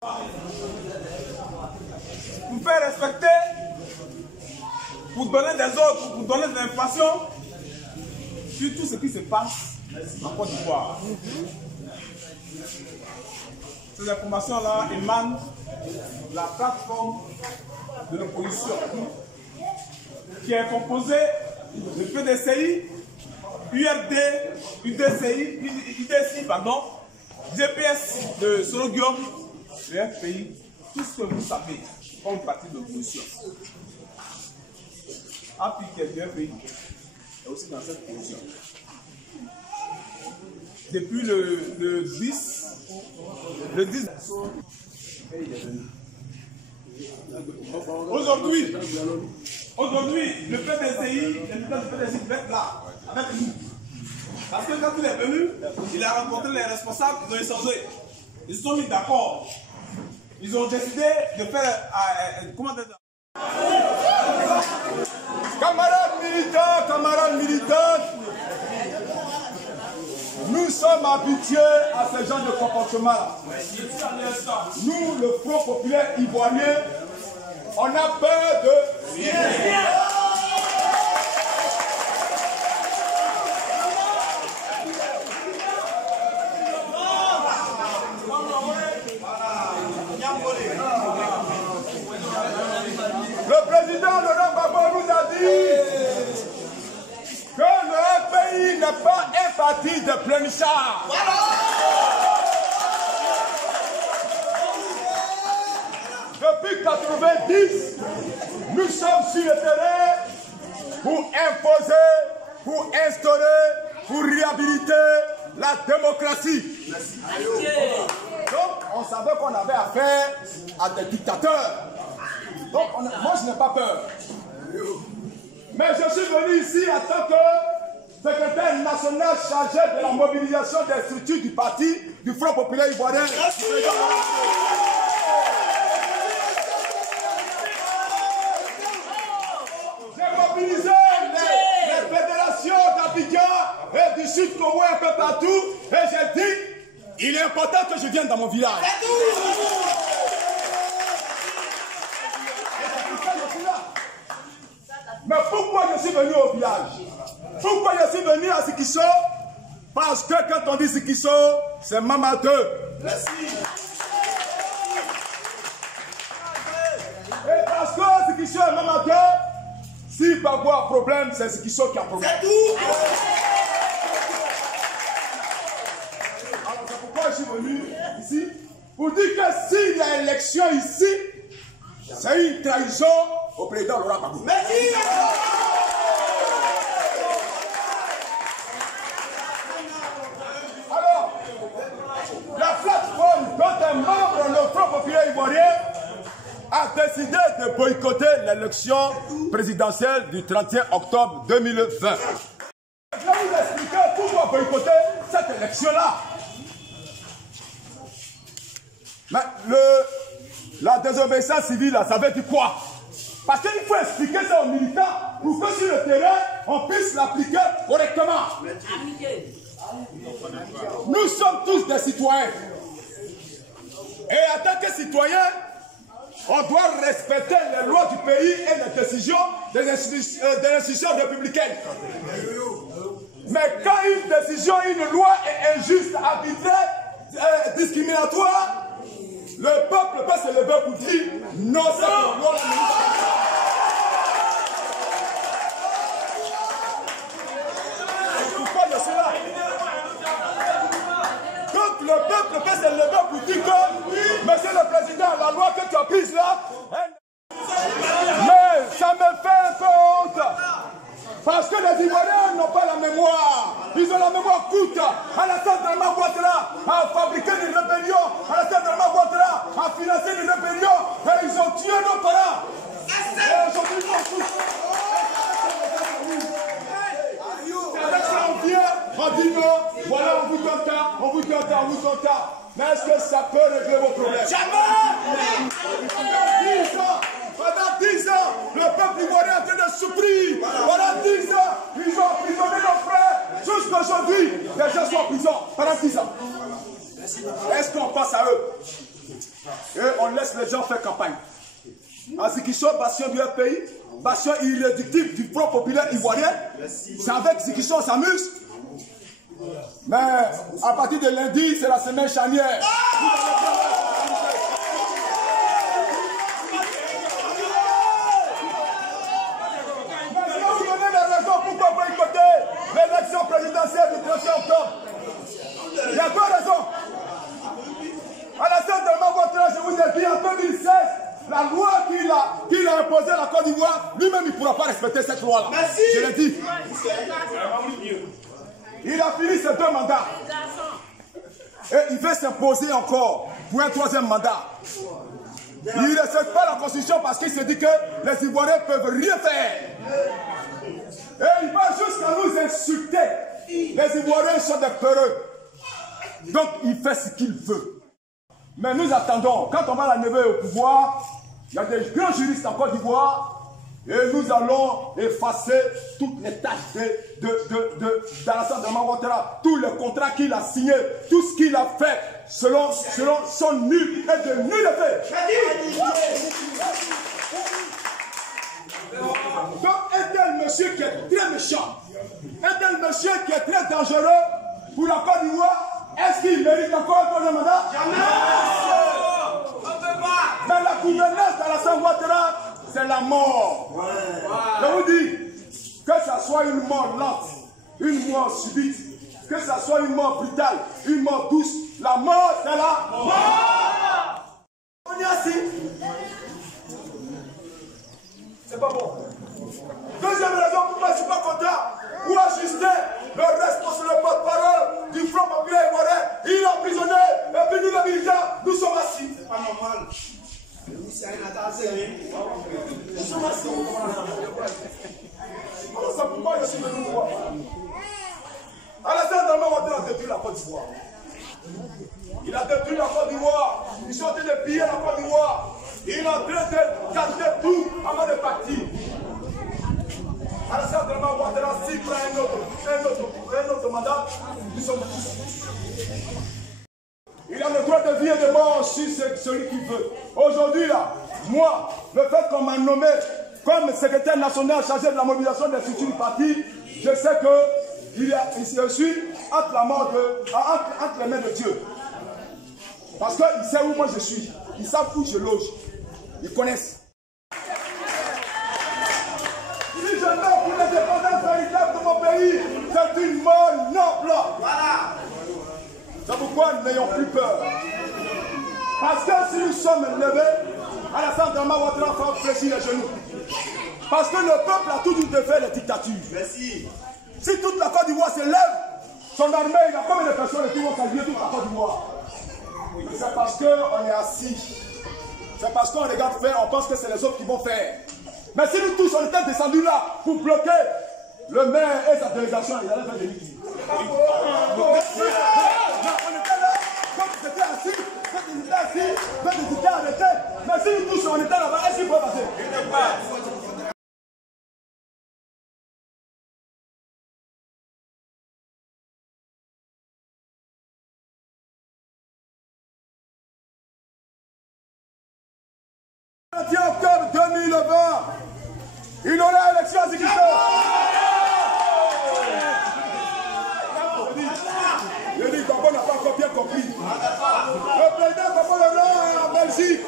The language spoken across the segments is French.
Pour faire respecter, pour donner des ordres, pour donner des informations sur tout ce qui se passe en Côte d'Ivoire. Ces informations-là émanent de la plateforme de l'opposition qui est composée de PDCI, URD, UDCI, pardon, GPS de Soroguium, le FPI, tout ce que vous savez comme parti de l'opposition. Appliqué le FPI est aussi dans cette position. Depuis le 10, aujourd'hui, le PDCI, le leader du PDCI devait être là, avec nous. Parce que quand il est venu, il a rencontré les responsables, ils ont échangé. Ils se sont mis d'accord. Ils ont décidé de faire... comment dire? Camarades militants, nous sommes habitués à ce genre de comportement-là. Nous, le Front populaire ivoirien, on a peur de rien. Le président Laurent Gbagbo nous a dit que le pays n'est pas un parti de pleurnichards. Depuis 1990, nous sommes sur le terrain pour imposer, pour instaurer, pour réhabiliter la démocratie. Donc, on savait qu'on avait affaire à des dictateurs. Donc, moi, je n'ai pas peur. Mais je suis venu ici en tant que secrétaire national chargé de la mobilisation des structures du parti du Front populaire ivoirien. J'ai mobilisé les fédérations d'Abidjan et du Sud-Congo un peu partout. Et j'ai dit, il est important que je vienne dans mon village. Mais pourquoi je suis venu au village? Pourquoi je suis venu à Sikisso? Parce que quand on dit Sikisso, c'est Mamadou. Merci. Et parce que Sikisso est Mamadou, s'il va avoir un problème, c'est Sikisso qui a un problème. C'est tout. Alors c'est pourquoi je suis venu ici, pour dire que s'il y a élection ici, c'est une trahison au président Laurent Gbagbo. Merci. Alors, la plateforme dont un membre de Front populaire ivoirien a décidé de boycotter l'élection présidentielle du 31 octobre 2020. Je vais vous expliquer pourquoi boycotter cette élection-là. Mais la désobéissance civile, ça veut dire quoi? Parce qu'il faut expliquer ça aux militants pour que sur le terrain, on puisse l'appliquer correctement. Nous sommes tous des citoyens. Et en tant que citoyens, on doit respecter les lois du pays et les décisions des institutions républicaines. Mais quand une décision, une loi est injuste, arbitraire, discriminatoire, le peuple peut se lever pour dire non, c'est la loi. Pourquoi je suis là? Donc le peuple peut se lever pour dire que, monsieur le président, la loi que tu as prise là, mais ça me fait un peu honte. Parce que les Ivoiriens n'ont pas la mémoire. Ils ont la mémoire courte. Alassane Dramane Ouattara a fabriqué des rébellions. Alassane Dramane Ouattara a financé des rébellions. Et ils ont tué nos parents. Et on laisse les gens faire campagne. En Ziguinchor, bastion du pays, bastion irréductible du Front populaire ivoirien. C'est avec Ziguinchor on s'amuse. Mais à partir de lundi, c'est la semaine charnière. Pourquoi boycotter l'élection présidentielle du 31 octobre? Il y a deux raisons. Alassane Dramane Ouattara, je vous ai dit en 2016, la loi qu'il a imposée à la Côte d'Ivoire, lui-même il ne pourra pas respecter cette loi-là. Je l'ai dit. Il a fini ses 2 mandats. Et il veut s'imposer encore pour un 3e mandat. Il ne respecte pas la Constitution parce qu'il se dit que les Ivoiriens ne peuvent rien faire. Et il va jusqu'à nous insulter. Les Ivoiriens sont des peureux. Donc il fait ce qu'il veut. Mais nous attendons. Quand on va l'enlever au pouvoir, il y a des grands juristes en Côte d'Ivoire. Et nous allons effacer toutes les tâches d'Alassane Dramane Ouattara. Tous les contrats qu'il a signés, tout ce qu'il a fait, selon son nul et de nul effet. Donc un tel monsieur qui est très méchant, un tel monsieur qui est très dangereux pour la Côte d'Ivoire, est-ce qu'il mérite encore un 3e mandat? Jamais. Mais la gouvernance d'Alassane Ouattara, c'est la mort. Je vous dis, que ça soit une mort lente, une mort subite, que ça soit une mort brutale, une mort douce, la mort, c'est la mort. On est assis. C'est pas bon. Deuxième raison pourquoi je ne suis pas content, pour ajuster le responsable, le porte-parole du Front populaire ivoirien, il est emprisonné, et puis nous les militants, nous sommes assis. C'est pas normal. Nous sommes assis. Alors c'est pourquoi je suis venu voir. Alassane Dramane Ouattara a détruit la Côte d'Ivoire. Il a détruit la Côte d'Ivoire. Ils sont en train de piller la Côte d'Ivoire. Il est en train de casser tout avant de partir. Alassane Dramane Ouattara, s'il prend un autre mandat, nous sommes tous. Il a le droit de vie et de mort sur celui qui veut. Aujourd'hui, là, moi, le fait qu'on m'a nommé comme secrétaire national chargé de la mobilisation des structures du parti, je sais que je suis entre les mains de Dieu. Parce qu'il sait où moi je suis. Ils savent où je loge. Ils connaissent. Si je meurs pour l'indépendance véritable de mon pays, c'est une mort noble. Voilà. C'est pourquoi nous n'ayons plus peur. Parce que si nous sommes levés, Alassane Dramane Ouattara va fléchir les genoux. Parce que le peuple a toujours défait les dictatures. Merci. Si toute la Côte d'Ivoire se lève, son armée, il y a combien de personnes qui vont s'allier toute la Côte d'Ivoire? C'est parce qu'on est assis. C'est parce qu'on regarde faire, on pense que c'est les autres qui vont faire. Mais si nous tous, on était descendus là pour bloquer le maire et sa délégation, ils allaient faire des meetings. On était là, quand ils étaient assis, quand ils étaient arrêtés. Mais si nous tous, on était là-bas, est-ce qu'il peut passer? Le 21 octobre 2020, il aura élection à Ziguinchor. Je dis, Babo n'a pas encore bien compris. Le président Babo est en Belgique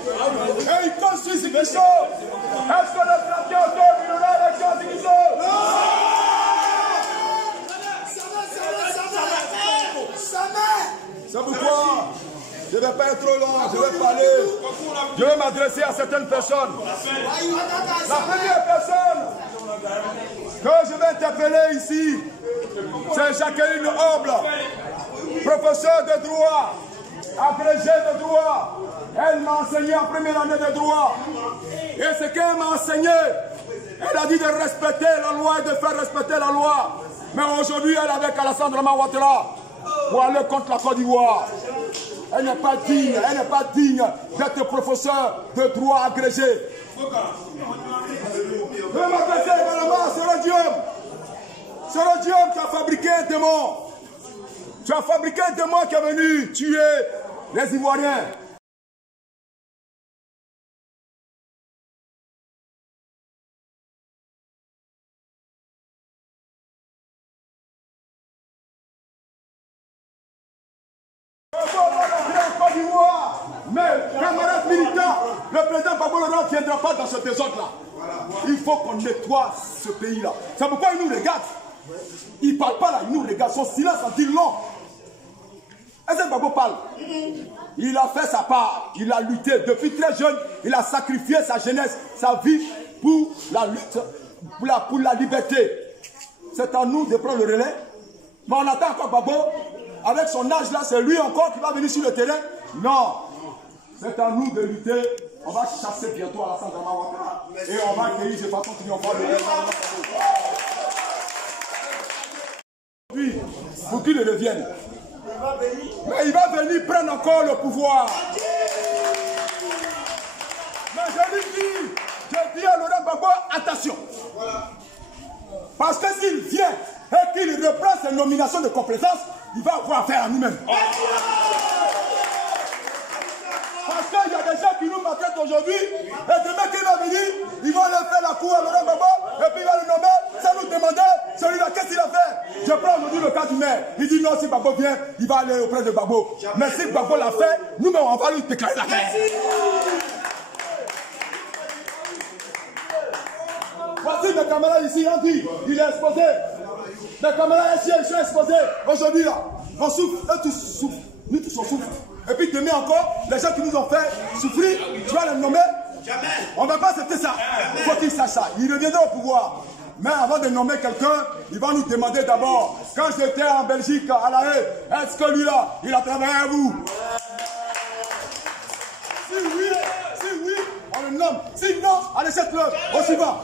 et il construit Ziguinchor. Est-ce que le 31 octobre, il aura élection à Ziguinchor? C'est pourquoi je ne vais pas être trop long, je vais parler. Je vais m'adresser à certaines personnes. La première personne que je vais interpeller ici, c'est Jacqueline Oble, professeure de droit, agrégée de droit. Elle m'a enseigné en première année de droit. Et ce qu'elle m'a enseigné, elle a dit de respecter la loi et de faire respecter la loi. Mais aujourd'hui, elle est avec Alassane Dramane Ouattara pour aller contre la Côte d'Ivoire. Elle n'est pas digne d'être professeur de droit agrégé. Je vais m'adresser également à ce radium. Ce radium qui a fabriqué un démon. Tu as fabriqué un démon qui est venu tuer les Ivoiriens. en Côte d'Ivoire. Mais, camarades militants, le président Gbagbo ne viendra pas dans ce désordre-là. Il faut qu'on nettoie ce pays-là. C'est pourquoi il nous regarde. Il ne parle pas là, il nous regarde. Son silence en dit long. Est-ce que Gbagbo parle? Il a fait sa part. Il a lutté. Depuis très jeune, il a sacrifié sa jeunesse, sa vie pour la lutte, pour la liberté. C'est à nous de prendre le relais. Mais on attend encore Gbagbo. Avec son âge là, c'est lui encore qui va venir sur le terrain. Non. C'est à nous de lutter. On va chasser bientôt à la Santa et on va accueillir de façon triomphale. Puis, pour qu'il le revienne. Mais il va venir prendre encore le pouvoir. Mais je dis à Laurent Gbagbo, attention. Parce que s'il vient et qu'il reprend ses nominations de complaisance, il va avoir affaire à nous-mêmes. Parce qu'il y a des gens qui nous maltraitent aujourd'hui, et demain qu'il va venir, ils vont aller faire la cour à Laurent Gbagbo, et puis il va le nommer, ça nous demander, celui-là, qu'est-ce qu'il a fait? Je prends aujourd'hui le cas du maire. Il dit non, si Gbagbo vient, il va aller auprès de Gbagbo. Mais si Gbagbo l'a fait, nous-mêmes, on va lui déclarer la guerre. Voici mes camarades ici, on dit, il est exposé. Mes camarades ici, ils sont exposés. Aujourd'hui, là, on souffre, eux tous souffrent. Nous tous on souffre. Et puis demain encore, les gens qui nous ont fait souffrir, tu vas les nommer. Jamais. On ne va pas accepter ça. Il faut qu'ils sachent ça. Ils reviendront au pouvoir. Mais avant de nommer quelqu'un, il va nous demander d'abord, quand j'étais en Belgique, à La Haye, est-ce que lui là, il a travaillé à vous? Si oui, on le nomme. Sinon, allez, cette-le, au suivant.